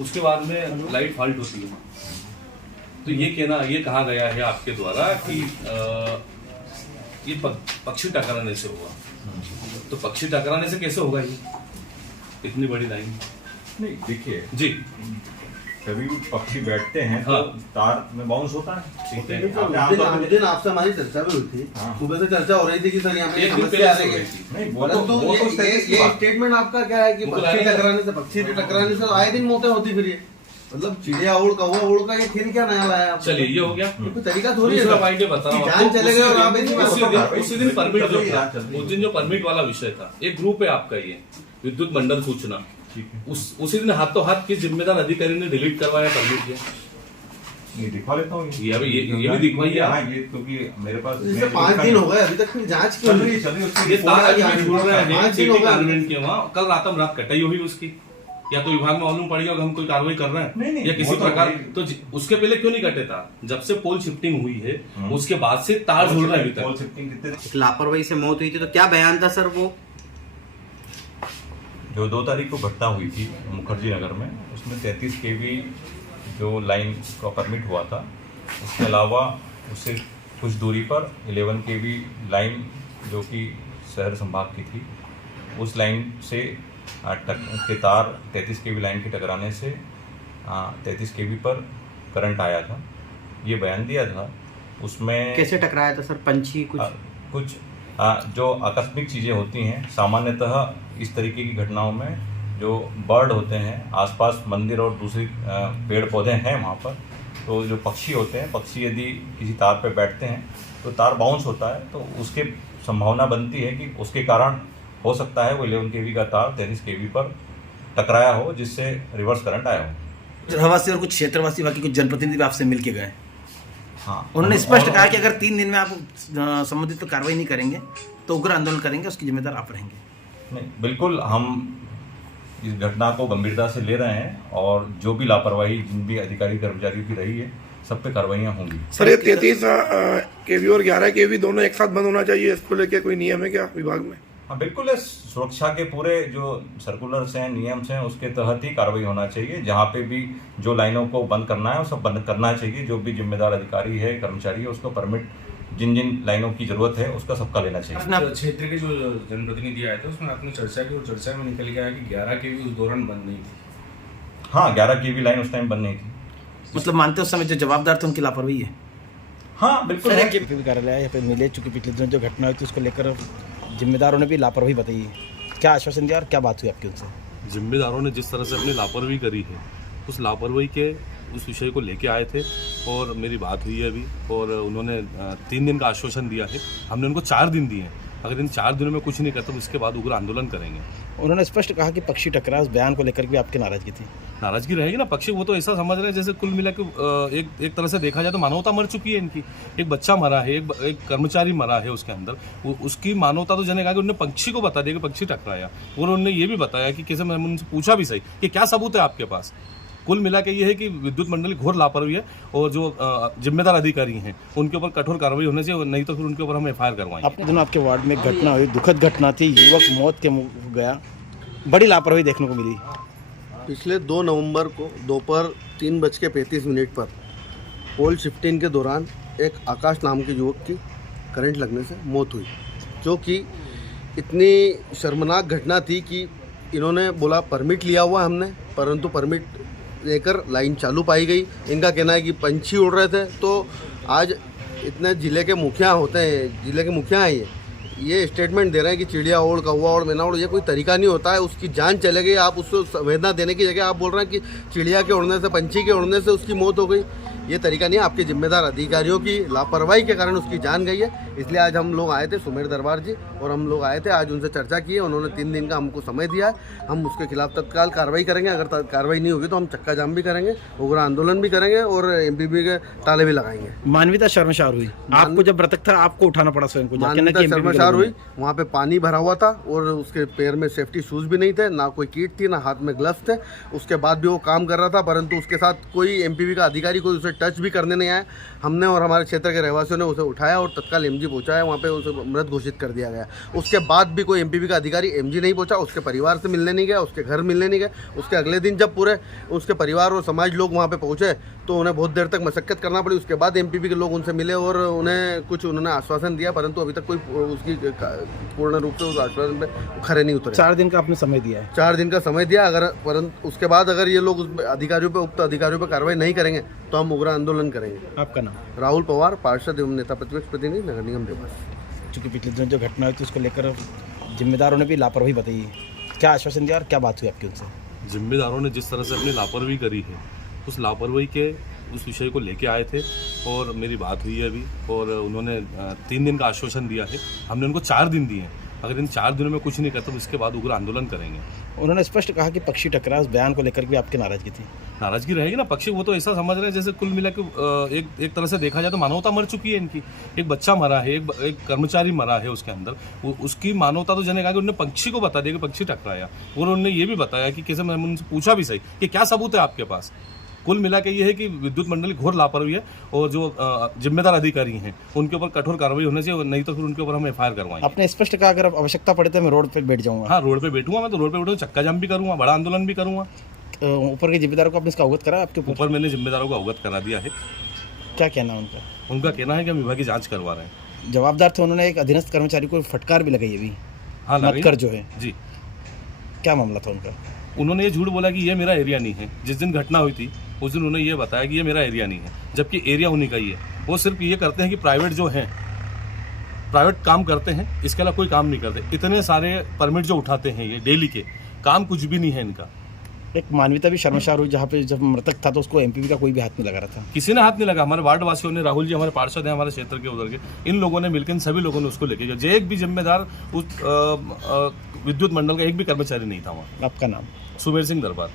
उसके बाद में लाइट फॉल्ट होती है। तो ये कहा गया है आपके द्वारा कि ये पक्षी टकराने से हुआ। तो पक्षी टकराने से कैसे होगा ये इतनी बड़ी लाइन? नहीं देखिए जी, कभी भी पक्षी बैठते हैं तो तार में बाउंस होता है। ठीक है, उस दिन आपसे हमारी चर्चा भी हुई थी, सुबह से चर्चा हो रही थी कि सर यहाँ पे समस्या आ रही है। नहीं परंतु ये स्टेटमेंट आपका क्या है कि पक्षी टकराने से आए दिन मौतें होती फिर ये मतलब चिड़िया उड़ कौवा उड़ का ये फिर क्या नया लाया? चलिए ये हो गया, कोई तरीका थोड़ी है जान चले गए और आप उसी दिन परमिट जो था, उस दिन जो परमिट वाला विषय था, एक ग्रुप है आपका ये विद्युत मंडल सूचना, उसी दिन हाथों हाथ किस जिम्मेदार अधिकारी ने डिलीट करवाया परमिट? ये दिखवा लेता हूँ ये भी दिखवाइए। हाँ, ये क्योंकि मेरे पास 5 दिन हो गए अभी तक फिर जांच क्यों नहीं? ये तार अभी जुड़ रहे हैं गवर्नमेंट के वहाँ, कल रात कटाई हुई उसकी, या तो विभाग में मालूम पड़ गया हम कोई कार्रवाई कर रहे हैं या किसी प्रकार, तो उसके पहले क्यों नहीं कटे तार? जब से पोल शिफ्टिंग हुई है उसके बाद से तार जुड़ रहे हैं अभी पोल तक। शिफ्टिंग कितने लापरवाही से मौत हुई थी, तो क्या बयान था सर? वो जो 2 तारीख को घटना हुई थी मुखर्जी नगर में, उसमें 33 kV जो लाइन का परमिट हुआ था, उसके अलावा उससे कुछ दूरी पर 11 kV लाइन जो कि शहर संभाग की थी, उस लाइन से के तार 33 kV लाइन के टकराने से 33 kV पर करंट आया था। ये बयान दिया था। उसमें कैसे टकराया था सर? पंछी कुछ जो आकस्मिक चीज़ें होती हैं सामान्यतः इस तरीके की घटनाओं में, जो बर्ड होते हैं आसपास मंदिर और दूसरी पेड़ पौधे हैं वहाँ पर, तो जो पक्षी होते हैं, पक्षी यदि किसी तार पर बैठते हैं तो तार बाउंस होता है, तो उसके संभावना बनती है कि उसके कारण हो सकता है वो 11 kV का तार 33 kV पर टकराया हो, जिससे रिवर्स करंट आया हो। रहवासी और कुछ क्षेत्रवासी, बाकी कुछ जनप्रतिनिधि भी आपसे मिल के गए। हाँ, उन्होंने स्पष्ट कहा कि अगर 3 दिन में आप संबंधित तो कार्रवाई नहीं करेंगे तो उग्र आंदोलन करेंगे, उसकी जिम्मेदार आप रहेंगे। नहीं, बिल्कुल हम इस घटना को गंभीरता से ले रहे हैं और जो भी लापरवाही जिन भी अधिकारी कर्मचारियों की रही है, सब पे कार्रवाइयाँ होंगी। सर ये 33 kV और 11 kV दोनों एक साथ बंद होना चाहिए, इसको लेके कोई नियम है क्या विभाग में? हाँ बिल्कुल है, सुरक्षा के पूरे जो सर्कुलर्स हैं, नियम्स हैं, उसके तहत ही कार्रवाई होना चाहिए। जहाँ पे भी जो लाइनों को बंद करना है वो सब बंद करना चाहिए। जो भी जिम्मेदार अधिकारी है, कर्मचारी है, उसको परमिट जिन जिन लाइनों की जरूरत है उसका सबका लेना चाहिए। क्षेत्र के जो जनप्रतिनिधि आए थे उसमें आपने चर्चा की और चर्चा में निकल गया है कि 11 kV उस दौरान बंद नहीं थी। हाँ, 11 kV लाइन उस टाइम बंद नहीं थी। मतलब मानते हो उस समय जो जवाबदार थे उनकी लापरवाही है? हाँ बिल्कुल। कार्यालय यहाँ पे मिले, चूंकि पिछले दिनों जो घटना हुई थी उसको लेकर जिम्मेदारों ने भी लापरवाही बताई है, क्या आश्वासन दिया और क्या बात हुई आपकी उनसे? जिम्मेदारों ने जिस तरह से अपनी लापरवाही करी है, उस लापरवाही के उस विषय को लेके आए थे और मेरी बात हुई है अभी, और उन्होंने 3 दिन का आश्वासन दिया है। हमने उनको 4 दिन दिए हैं। अगर इन 4 दिनों में कुछ नहीं करते तो इसके बाद उग्र आंदोलन करेंगे। उन्होंने स्पष्ट कहा कि पक्षी टकरा, उस बयान को लेकर भी आपकी नाराजगी थी? नाराजगी रहेगी ना, पक्षी वो तो ऐसा समझ रहे हैं जैसे कुल मिला के एक तरह से देखा जाए तो मानवता मर चुकी है इनकी। एक बच्चा मरा है, एक कर्मचारी मरा है उसके अंदर, उसकी मानवता तो जने कहा कि उन्होंने पक्षी को बता दिया कि पक्षी टकराया, और उन्होंने ये भी बताया कि कैसे, मैंने उनसे पूछा भी सही कि क्या सबूत है आपके पास। कुल मिला के ये है कि विद्युत मंडल घोर लापरवाही है और जो जिम्मेदार अधिकारी हैं उनके ऊपर कठोर कार्रवाई होने से, नहीं तो फिर उनके ऊपर हम FIR करवाएंगे। अपने दिनों आपके वार्ड में घटना हुई, दुखद घटना थी, युवक मौत के मुंह गया, बड़ी लापरवाही देखने को मिली। पिछले 2 नवंबर को दोपहर 3:35 पर पोल शिफ्टिंग के दौरान एक आकाश नाम के युवक की करंट लगने से मौत हुई, जो कि इतनी शर्मनाक घटना थी कि इन्होंने बोला परमिट लिया हुआ हमने, परंतु परमिट लेकर लाइन चालू पाई गई। इनका कहना है कि पंछी उड़ रहे थे। तो आज इतने ज़िले के मुखिया होते हैं, ज़िले के मुखिया हैं, ये स्टेटमेंट दे रहे हैं कि चिड़िया उड़, कौवा उड़, मैना उड़, ये कोई तरीका नहीं होता है। उसकी जान चले गई, आप उसको संवेदना देने की जगह आप बोल रहे हैं कि चिड़िया के उड़ने से, पंछी के उड़ने से उसकी मौत हो गई। ये तरीका नहीं है। आपके जिम्मेदार अधिकारियों की लापरवाही के कारण उसकी जान गई है। इसलिए आज हम लोग आए थे, सुमेर दरबार जी और हम लोग आए थे, आज उनसे चर्चा की है। उन्होंने 3 दिन का हमको समय दिया है। हम उसके खिलाफ तत्काल कार्रवाई करेंगे। अगर कार्रवाई नहीं होगी तो हम चक्का जाम भी करेंगे, उग्र आंदोलन भी करेंगे और MPP के ताले भी लगाएंगे। मानवीयता शर्मसार हुई, आपको जब मृतक था आपको उठाना पड़ा स्वयं को, मानवीयता शर्मसार हुई। वहाँ पे पानी भरा हुआ था और उसके पैर में सेफ्टी शूज़ भी नहीं थे, ना कोई किट थी, ना हाथ में ग्लव्स थे। उसके बाद भी वो काम कर रहा था, परंतु उसके साथ कोई MPP का अधिकारी कोई उसे टच भी करने नहीं आया। हमने और हमारे क्षेत्र के रहवासियों ने उसे उठाया और तत्काल एमजी पहुंचा है, वहाँ पे उसे मृत घोषित कर दिया गया। उसके बाद भी कोई एमपीवी का अधिकारी एमजी नहीं पहुंचा, उसके परिवार से मिलने नहीं गया, उसके घर मिलने नहीं गए। उसके अगले दिन जब पूरे उसके परिवार और समाज लोग वहाँ पे पहुँचे तो उन्हें बहुत देर तक मशक्कत करना पड़ी। उसके बाद एमपीवी के लोग उनसे मिले और उन्होंने आश्वासन दिया, परंतु अभी तक कोई उसकी पूर्ण रूप से उस आश्वासन पे खरे नहीं उतरे। 4 दिन का आपने समय दिया है। 4 दिन का समय दिया, अगर परंतु उसके बाद अगर ये लोग उस अधिकारियों पे उक्त अधिकारियों पर कार्रवाई नहीं करेंगे तो हम उग्र आंदोलन करेंगे। आपका नाम? राहुल पवार, पार्षद एवं नेता प्रतिपक्ष प्रतिनिधि, नगर निगम देवास। चूँकि पिछले दिनों जो घटना हुई थी उसको लेकर जिम्मेदारों ने भी लापरवाही बताई है, क्या आश्वासन दिया और क्या बात हुई आपकी उनसे? जिम्मेदारों ने जिस तरह से अपनी लापरवाही करी है, उस लापरवाही के उस विषय को लेके आए थे और मेरी बात हुई है अभी, और उन्होंने 3 दिन का आश्वासन दिया है। हमने उनको 4 दिन दिए हैं। अगर इन 4 दिनों में कुछ नहीं करते तो इसके बाद उग्र आंदोलन करेंगे। उन्होंने स्पष्ट कहा कि पक्षी टकरा, उस बयान को लेकर भी आपकी नाराजगी थी। नाराजगी रहेगी ना, पक्षी वो तो ऐसा समझ रहे हैं जैसे कुल मिला के एक तरह से देखा जाए तो मानवता मर चुकी है इनकी। एक बच्चा मरा है, एक कर्मचारी मरा है उसके अंदर, उसकी मानवता तो जने कहा कि उन्होंने पक्षी को बता दिया कि पक्षी टकराया, और उन्होंने ये भी बताया कि कैसे, मैंने उनसे पूछा भी सही कि क्या सबूत है आपके पास। कुल मिला के ये है कि विद्युत मंडल घोर लापरवाही है और जो जिम्मेदार अधिकारी हैं उनके ऊपर कठोर कार्रवाई होनी चाहिए, नहीं तो फिर उनके ऊपर हम एफआईआर करवाएंगे। आपने स्पष्ट कहा अगर आवश्यकता पड़े तो मैं रोड पे बैठ जाऊंगा। हाँ, रोड पे बैठूंगा मैं, तो रोड पे बैठूंगा, चक्का जाम भी करूंगा, बड़ा आंदोलन भी करूंगा। ऊपर के जिम्मेदारों को आपने इसका अवगत करा? आपके ऊपर मैंने जिम्मेदारों को अवगत करा दिया है। क्या कहना उनका? उनका कहना है कि हम विभागीय जांच करवा रहे हैं। जवाबदार थे, उन्होंने एक अधीनस्थ कर्मचारी को फटकार भी लगाई अभी। हाँ, मत कर जो है जी। क्या मामला था उनका? उन्होंने ये झूठ बोला कि ये मेरा एरिया नहीं है। जिस दिन घटना हुई थी उस दिन उन्होंने ये बताया कि ये मेरा एरिया नहीं है, जबकि एरिया उन्हीं का ही है। वो सिर्फ ये करते हैं कि प्राइवेट जो हैं, प्राइवेट काम करते हैं, इसके अलावा कोई काम नहीं करते। इतने सारे परमिट जो उठाते हैं ये डेली के, काम कुछ भी नहीं है इनका। एक मानवीयता भी शर्मसार हुई, जहाँ पे जब मृतक था तो उसको एमपीवी का कोई भी हाथ नहीं लगा रहा था। किसी ने हाथ नहीं लगा। हमारे वार्ड वासियों ने, राहुल जी हमारे पार्षद हैं हमारे क्षेत्र के उधर के, इन लोगों ने मिलकर, इन सभी लोगों ने उसको लेके गया। जो एक भी जिम्मेदार उस विद्युत मंडल का एक भी कर्मचारी नहीं था वहाँ। आपका नाम? सुमेर सिंह दरबार।